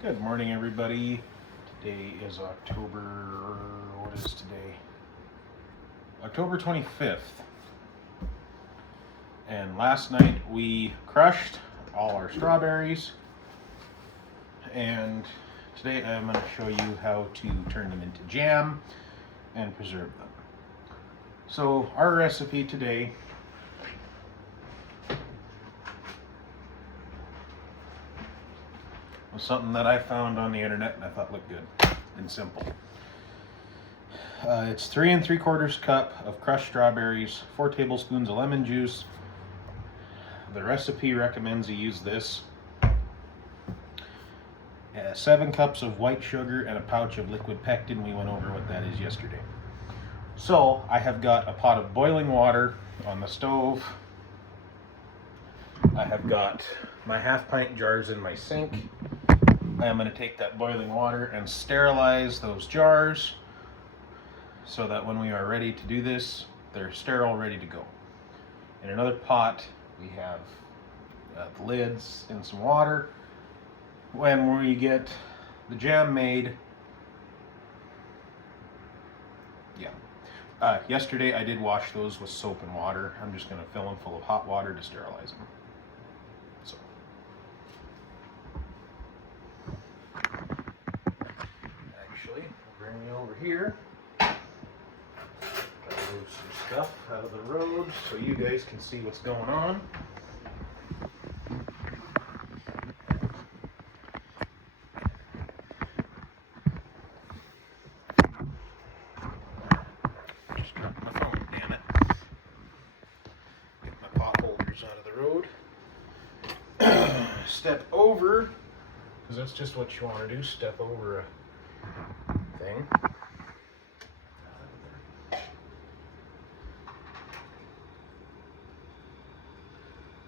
Good morning, everybody. Today is what is today? October 25th. And last night we crushed all our strawberries. And today I'm going to show you how to turn them into jam and preserve them. So our recipe today was something that I found on the internet and I thought looked good and simple. It's 3 3/4 cup of crushed strawberries, 4 tablespoons of lemon juice. The recipe recommends you use this. 7 cups of white sugar and a pouch of liquid pectin. We went over what that is yesterday. So I have got a pot of boiling water on the stove. I have got my half-pint jars in my sink. I am going to take that boiling water and sterilize those jars so that when we are ready to do this, they're sterile, ready to go. In another pot, we have the lids and some water. When we get the jam made, yesterday I did wash those with soap and water. I'm just going to fill them full of hot water to sterilize them. So, actually, I'll bring you over here. Gotta move some stuff out of the road so you guys can see what's going on. Just dropped my phone, damn it. Get my pot holders out of the road. Step over, because that's just what you want to do, step over a thing.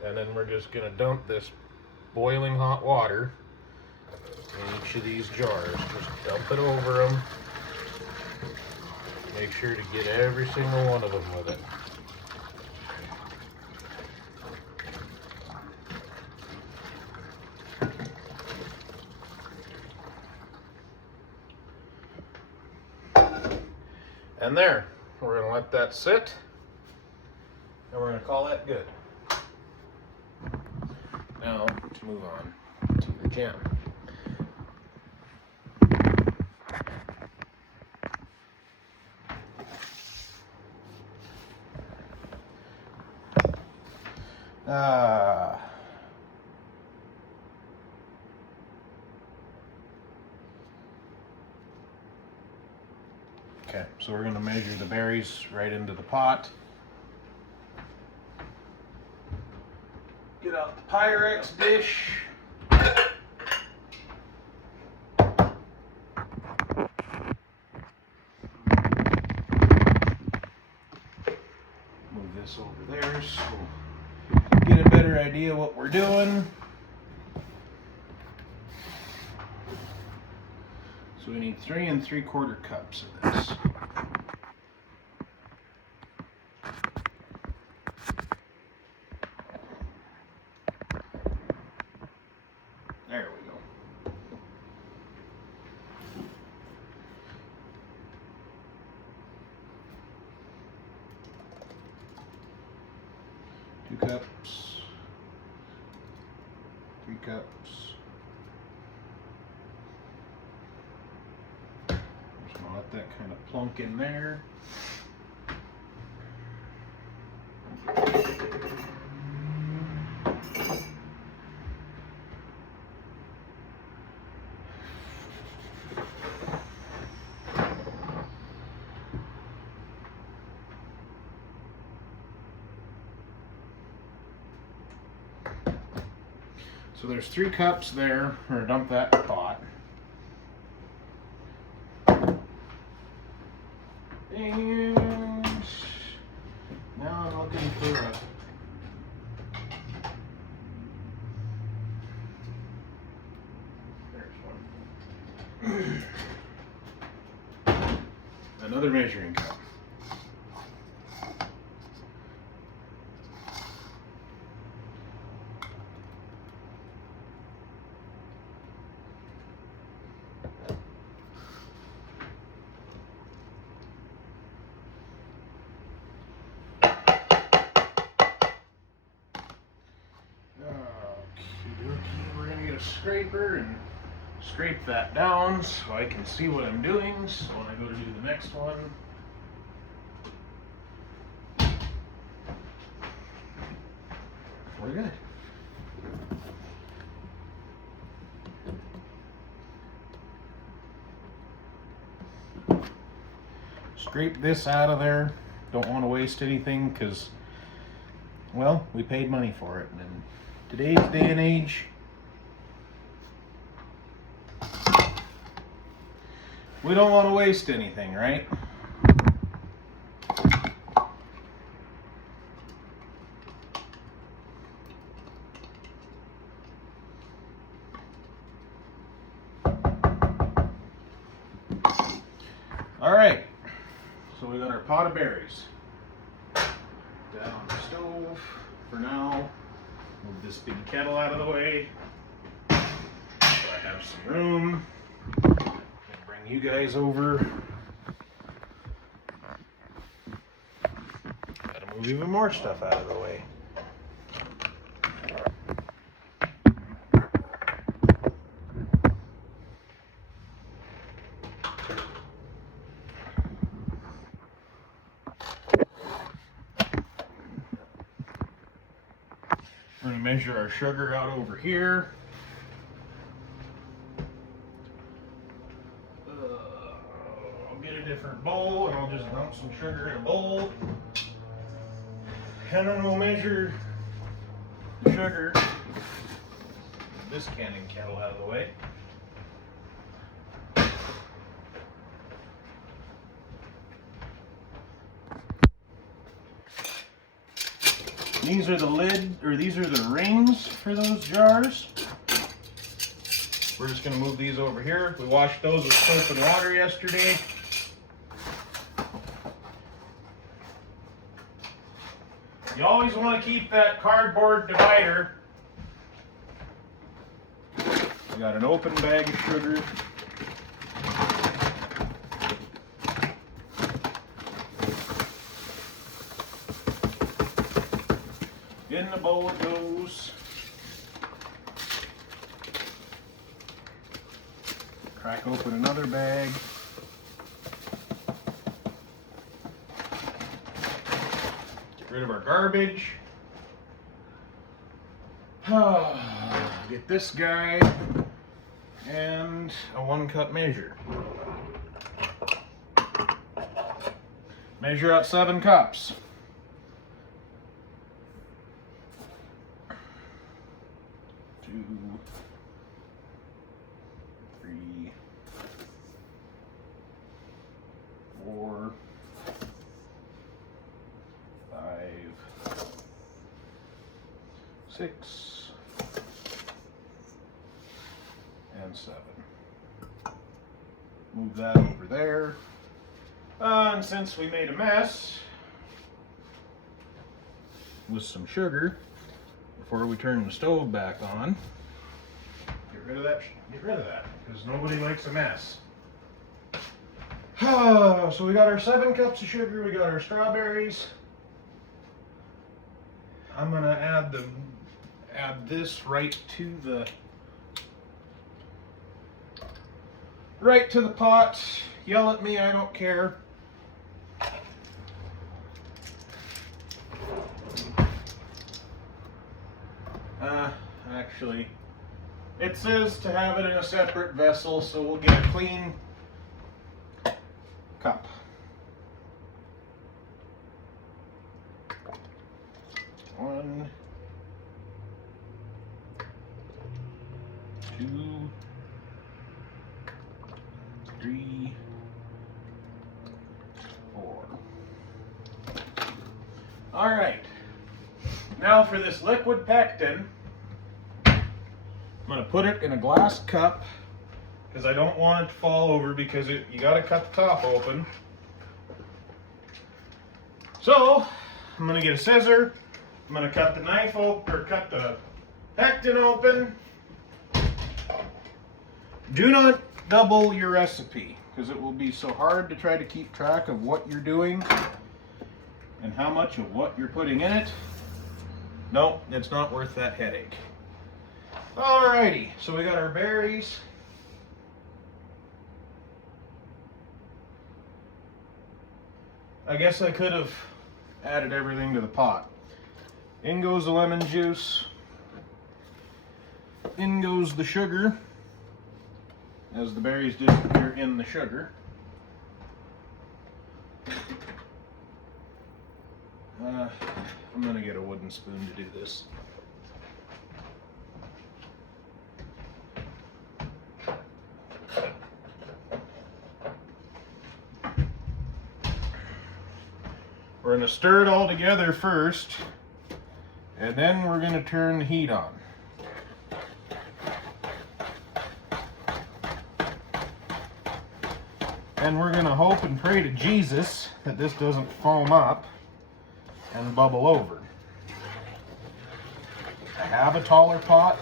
And then we're just going to dump this boiling hot water in each of these jars. Just dump it over them. Make sure to get every single one of them with it. And there, we're going to let that sit, and we're going to call that good. Now, to move on to the jam. Okay, so we're going to measure the berries right into the pot. Get out the Pyrex dish. Move this over there so we get a better idea what we're doing. So we need 3 3/4 cups of this. There we go. Two cups, 3 cups. Just gonna let that kind of plunk in there. So there's 3 cups there. We're gonna dump that in the pot. And now I'm looking for a another measuring cup. scraper and scrape that down so I can see what I'm doing. So when I go to do the next one, we're good. Scrape this out of there. Don't want to waste anything because, well, we paid money for it. And in today's day and age, we don't want to waste anything, right? All right, so we got our pot of berries. Down on the stove for now. Move this big kettle out of the way so I have some room. Bring you guys over. Gotta move even more stuff out of the way. We're going to measure our sugar out over here. I'll get a different bowl and I'll just dump some sugar in a bowl. And then we'll measure the sugar. This canning kettle out of the way. These are the lid, or these are the rings for those jars. We're just going to move these over here. We washed those with soap and water yesterday. You always want to keep that cardboard divider. We got an open bag of sugar. In the bowl it goes. Crack open another bag. Get rid of our garbage. Get this guy and a 1 cup measure. Measure out 7 cups. 2, 3, 4, 5, 6, and 7. Move that over there. And since we made a mess with some sugar, before we turn the stove back on, get rid of that, because nobody likes a mess. So we got our 7 cups of sugar, we got our strawberries. I'm gonna add this right to the pot. Yell at me, I don't care. Actually, it says to have it in a separate vessel, so we'll get a clean cup. One, 2, 3, 4. All right. Now for this liquid pectin, I'm going to put it in a glass cup because I don't want it to fall over, because you got to cut the top open. So I'm going to get a scissor. I'm going to cut the knife open, or cut the pectin open. Do not double your recipe, because it will be so hard to try to keep track of what you're doing and how much of what you're putting in it. No, it's not worth that headache. Alrighty, so we got our berries. I guess I could have added everything to the pot. In goes the lemon juice. In goes the sugar, as the berries disappear in the sugar. I'm gonna get a wooden spoon to do this. We're gonna stir it all together first, and then we're gonna turn the heat on. And we're gonna hope and pray to Jesus that this doesn't foam up and bubble over. I have a taller pot.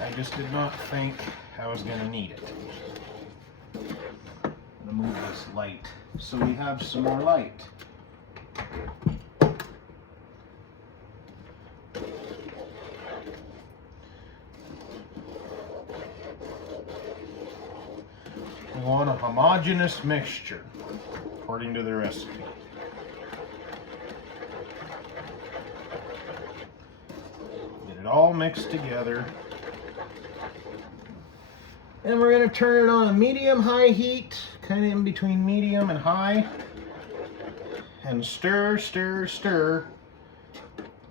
I just did not think I was gonna need it. I'm gonna move this light so we have some more light. We want a homogeneous mixture, according to the recipe. Get it all mixed together. And we're going to turn it on a medium-high heat, kind of in between medium and high. And stir, stir, stir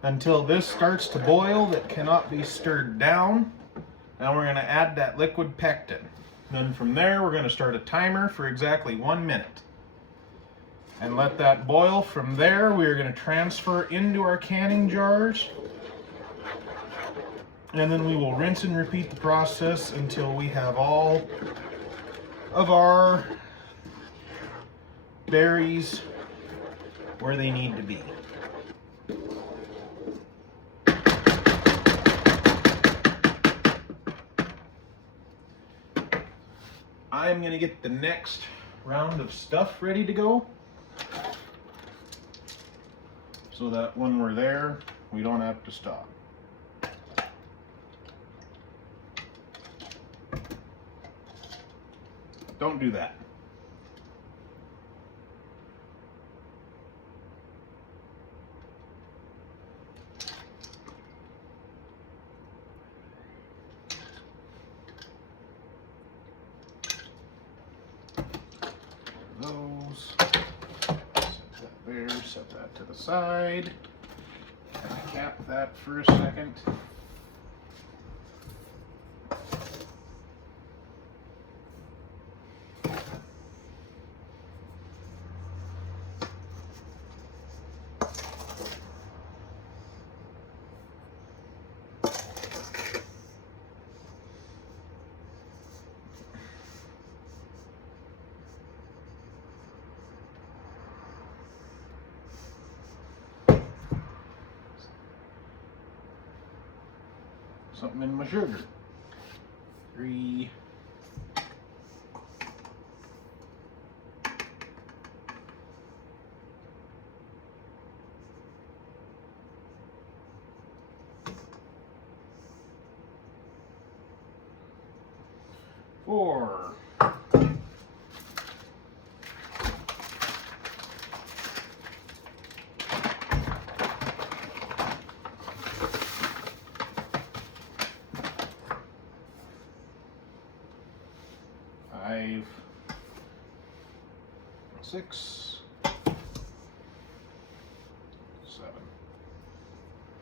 until this starts to boil that cannot be stirred down. Now we're going to add that liquid pectin. Then from there, we're going to start a timer for exactly 1 minute. And let that boil. From there, we are going to transfer into our canning jars. And then we will rinse and repeat the process until we have all of our berries where they need to be. I'm going to get the next round of stuff ready to go, so that when we're there, we don't have to stop. Don't do that. Those. Set that there, set that to the side. And cap that for a second. Something in my sugar. 3. 4. 5, 6, 7.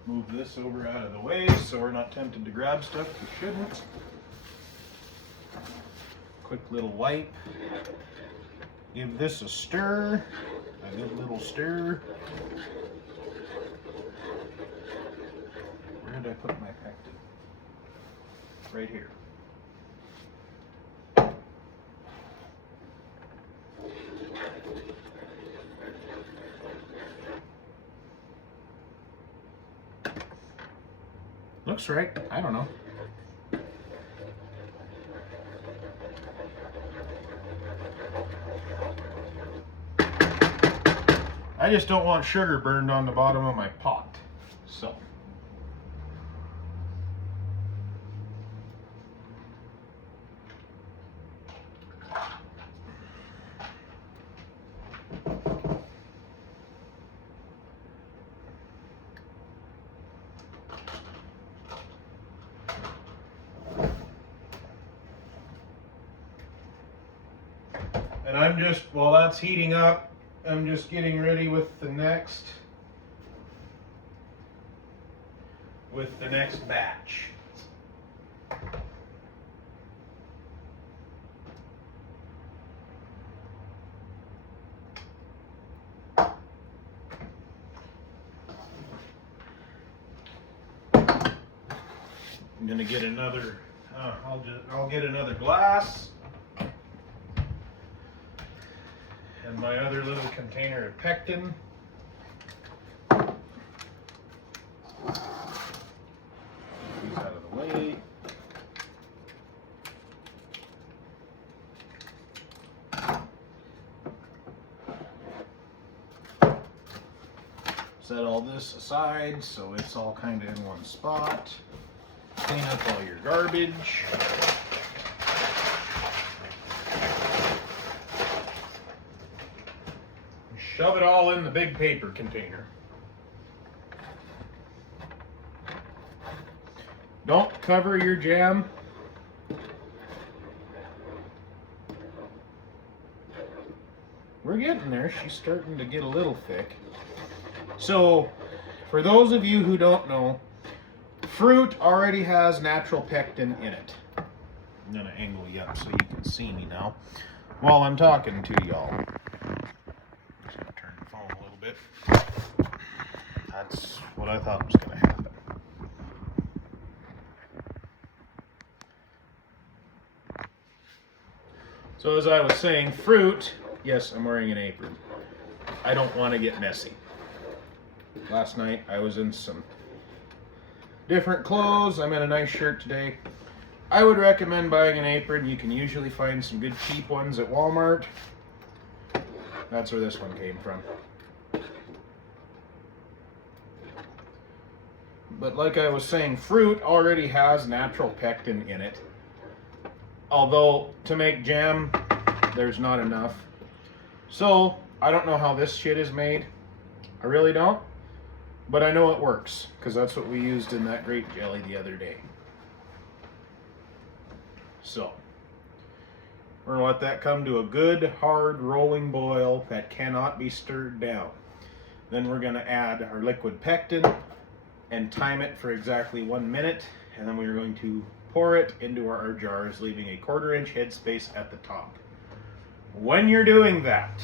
Move this over out of the way so we're not tempted to grab stuff we shouldn't. Quick little wipe. Give this a stir, a good little stir. Where did I put my pectin? Right here. Looks right. I don't know. I just don't want sugar burned on the bottom of my pot. So And I'm just, while that's heating up, I'm just getting ready with the next batch. I'm gonna get another. I'll get another glass and my other little container of pectin. These out of the way. Set all this aside so it's all kind of in one spot. Clean up all your garbage. Shove it all in the big paper container. Don't cover your jam. We're getting there. She's starting to get a little thick. So, for those of you who don't know, fruit already has natural pectin in it. I'm gonna angle you up so you can see me now while I'm talking to y'all. Just gonna turn the phone a little bit. That's what I thought was gonna happen. So as I was saying, fruit, yes, I'm wearing an apron. I don't want to get messy. Last night I was in some different clothes. I'm in a nice shirt today. I would recommend buying an apron. You can usually find some good cheap ones at Walmart. That's where this one came from. But like I was saying, fruit already has natural pectin in it. Although to make jam, there's not enough. So I don't know how this shit is made. I really don't. But I know it works, because that's what we used in that grape jelly the other day. So, we're going to let that come to a good, hard, rolling boil that cannot be stirred down. Then we're going to add our liquid pectin and time it for exactly 1 minute. And then we're going to pour it into our jars, leaving a 1/4 inch headspace at the top. When you're doing that,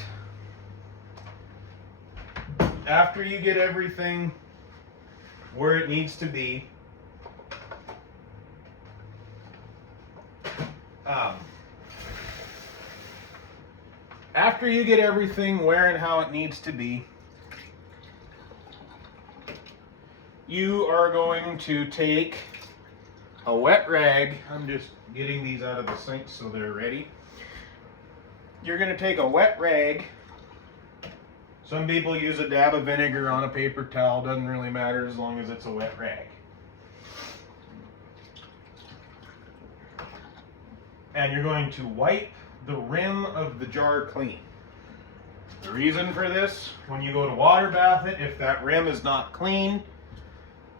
after you get everything where it needs to be, after you get everything where and how it needs to be, you are going to take a wet rag. I'm just getting these out of the sink so they're ready. You're going to take a wet rag. Some people use a dab of vinegar on a paper towel. Doesn't really matter as long as it's a wet rag. And you're going to wipe the rim of the jar clean. The reason for this, when you go to water bath it, if that rim is not clean,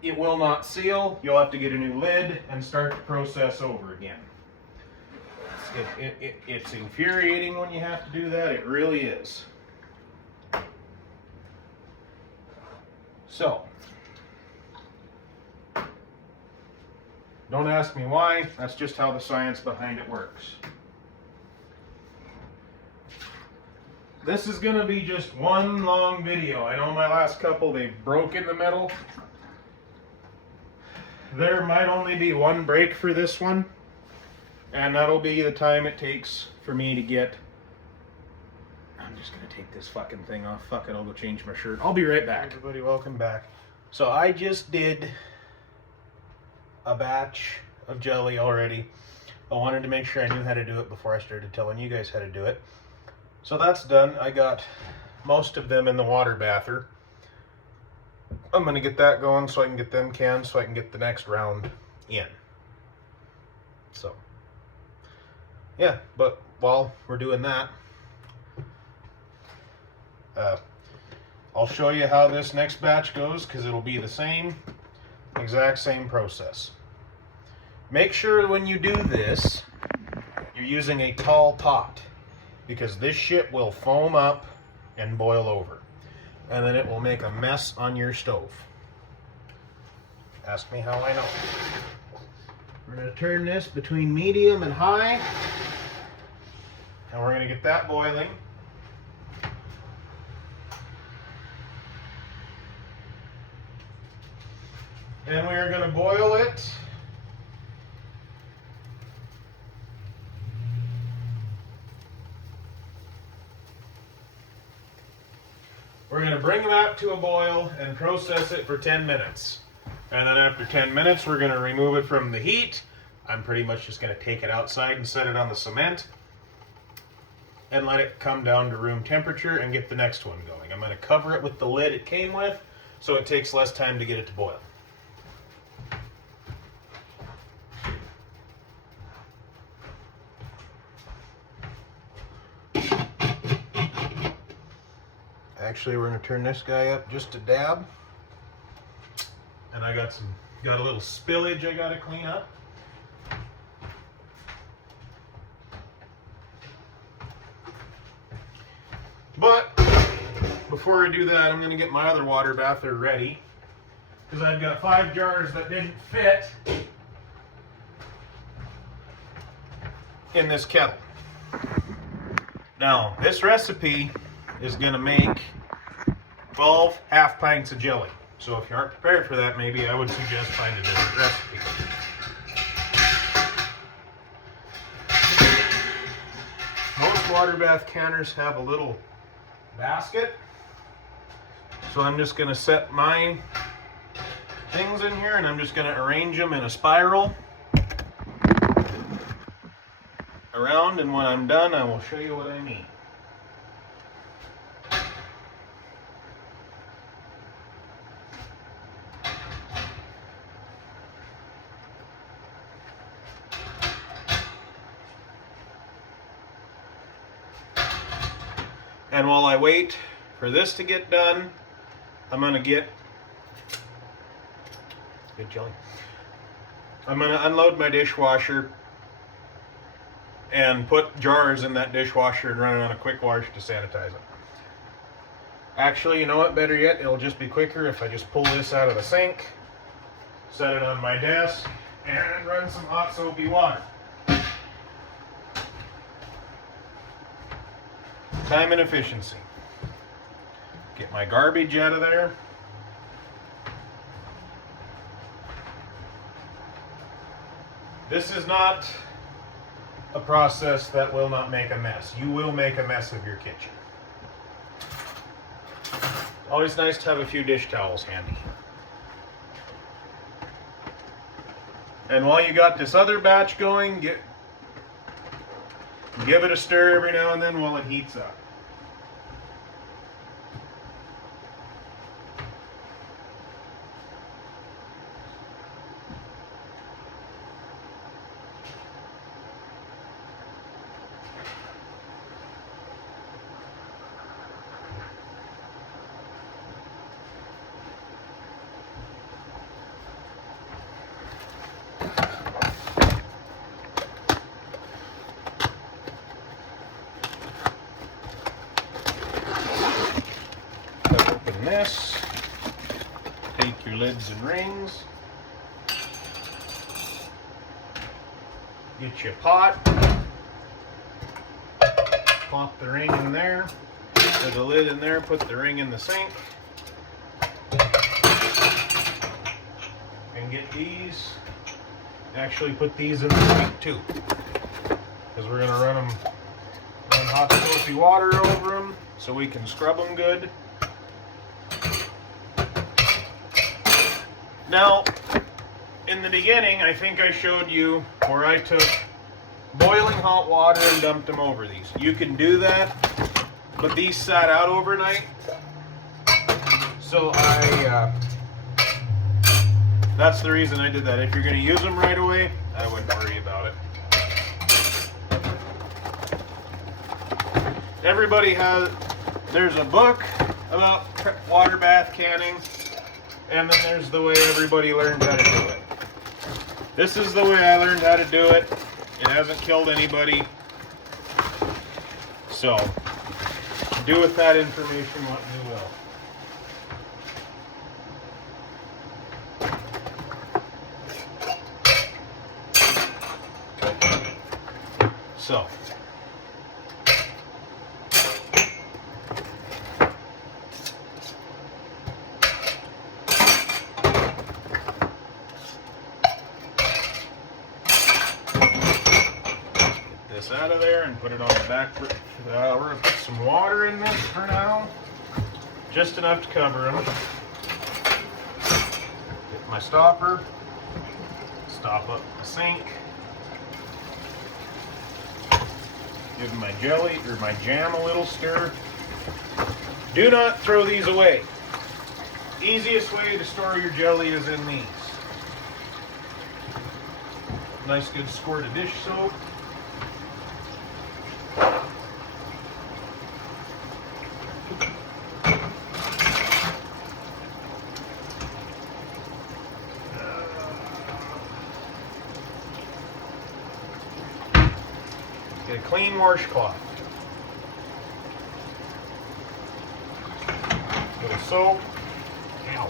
it will not seal. You'll have to get a new lid and start the process over again. It's infuriating when you have to do that. It really is. So, don't ask me why. That's just how the science behind it works. This is going to be just one long video. I know my last couple, they've broken the metal. There might only be one break for this one. And that'll be the time it takes for me to get... I'm just going to take this fucking thing off. Fuck it, I'll go change my shirt. I'll be right back. Everybody, welcome back. So I just did a batch of jelly already. I wanted to make sure I knew how to do it before I started telling you guys how to do it. So that's done. I got most of them in the water bather. I'm going to get that going so I can get them canned so I can get the next round in. So, yeah, but while we're doing that, I'll show you how this next batch goes because it'll be the same, exact same process. Make sure when you do this, you're using a tall pot. because this shit will foam up and boil over. And then it will make a mess on your stove. Ask me how I know. We're going to turn this between medium and high. And we're going to get that boiling. And we are going to boil it We're going to bring that to a boil and process it for 10 minutes. And then after 10 minutes, we're going to remove it from the heat. I'm pretty much just going to take it outside and set it on the cement and let it come down to room temperature and get the next one going. I'm going to cover it with the lid it came with so it takes less time to get it to boil. Actually, we're going to turn this guy up just a dab. And I got a little spillage I got to clean up. But before I do that, I'm going to get my other water bather ready, because I've got 5 jars that didn't fit in this kettle. Now, this recipe is going to make 12 half pints of jelly. So if you aren't prepared for that, maybe I would suggest find a different recipe. Most water bath canners have a little basket. So I'm just going to set my things in here and I'm just going to arrange them in a spiral around, and when I'm done I will show you what I mean. And while I wait for this to get done, I'm going to get good jelly. I'm going to unload my dishwasher and put jars in that dishwasher and run it on a quick wash to sanitize it. Actually, you know what? Better yet, it'll just be quicker if I just pull this out of the sink, set it on my desk, and run some hot soapy water. Time and efficiency. Get my garbage out of there. This is not a process that will not make a mess. You will make a mess of your kitchen. Always nice to have a few dish towels handy. And while you got this other batch going, give it a stir every now and then while it heats up. This, take your lids and rings, get you a pot, plop the ring in there, put the lid in there, put the ring in the sink, and get these, actually put these in the sink too, because we're going to run hot soapy water over them so we can scrub them good. Now, in the beginning, I think I showed you where I took boiling hot water and dumped them over these. You can do that, but these sat out overnight. So that's the reason I did that. If you're going to use them right away, I wouldn't worry about it. There's a book about water bath canning. And then there's the way everybody learned how to do it. This is the way I learned how to do it. It hasn't killed anybody. So, do with that information what you will. So, this out of there and put it on the back. We're going to put some water in this for now, just enough to cover them. Get my stopper, stop up the sink, give my jelly or my jam a little stir. Do not throw these away. Easiest way to store your jelly is in these. Nice good squirt of dish soap. Get a clean washcloth. Get a soap. Ow.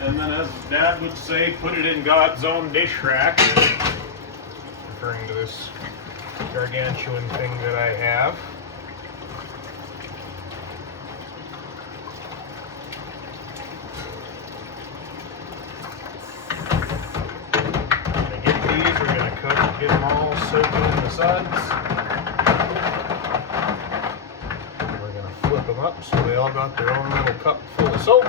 And then, as Dad would say, put it in God's own dish rack. Referring to this gargantuan thing that I have. We're going to get them all soaked in the suds. We're going to flip them up so they all got their own little cup full of soap.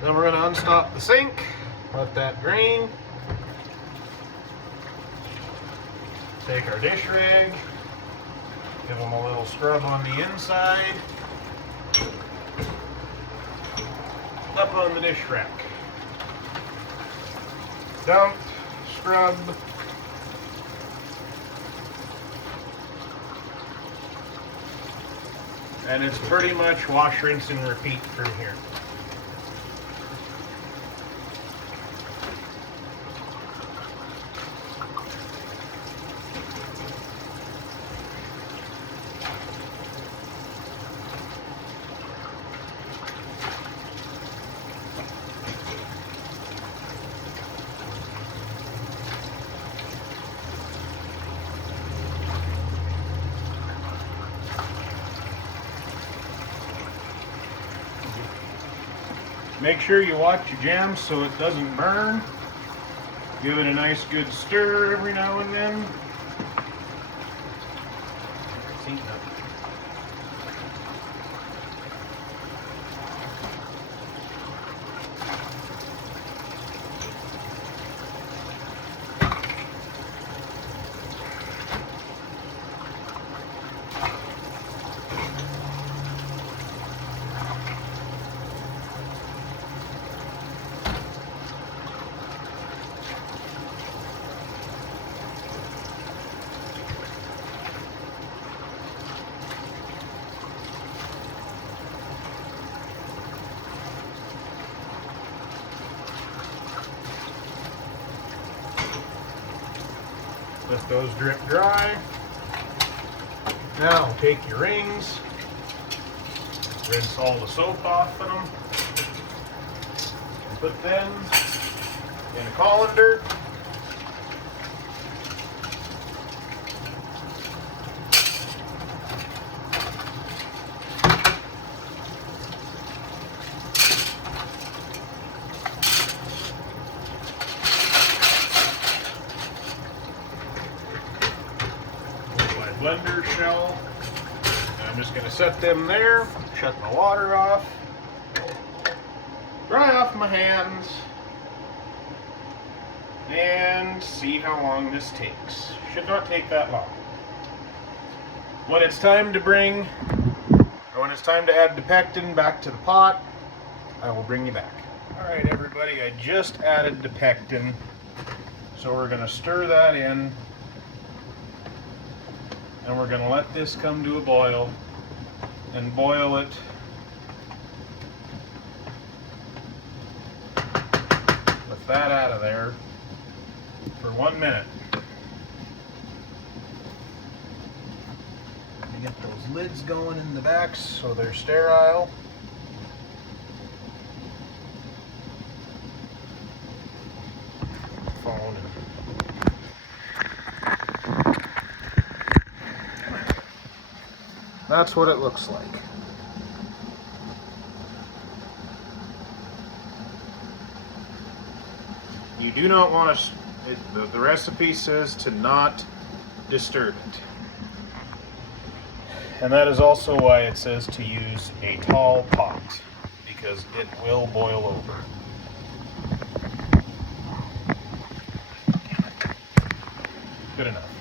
Then we're going to unstop the sink, let that drain. Take our dish rag, give them a little scrub on the inside. Up on the dish rack. Dump, scrub. And it's pretty much wash, rinse, and repeat from here. Make sure you watch your jam so it doesn't burn. Give it a nice good stir every now and then. It's heating up. Let those drip dry. Now take your rings, rinse all the soap off of them, and put them in a colander. Blender shell. And I'm just going to set them there, shut my water off, dry off my hands, and see how long this takes. Should not take that long. When it's time to add the pectin back to the pot, I will bring you back. Alright everybody, I just added the pectin So we're going to stir that in, and we're going to let this come to a boil and boil it with that out of there for 1 minute. You get those lids going in the backs so they're sterile. Phone. That's what it looks like. You do not want to, the recipe says to not disturb it. And that is also why it says to use a tall pot, because it will boil over. Good enough.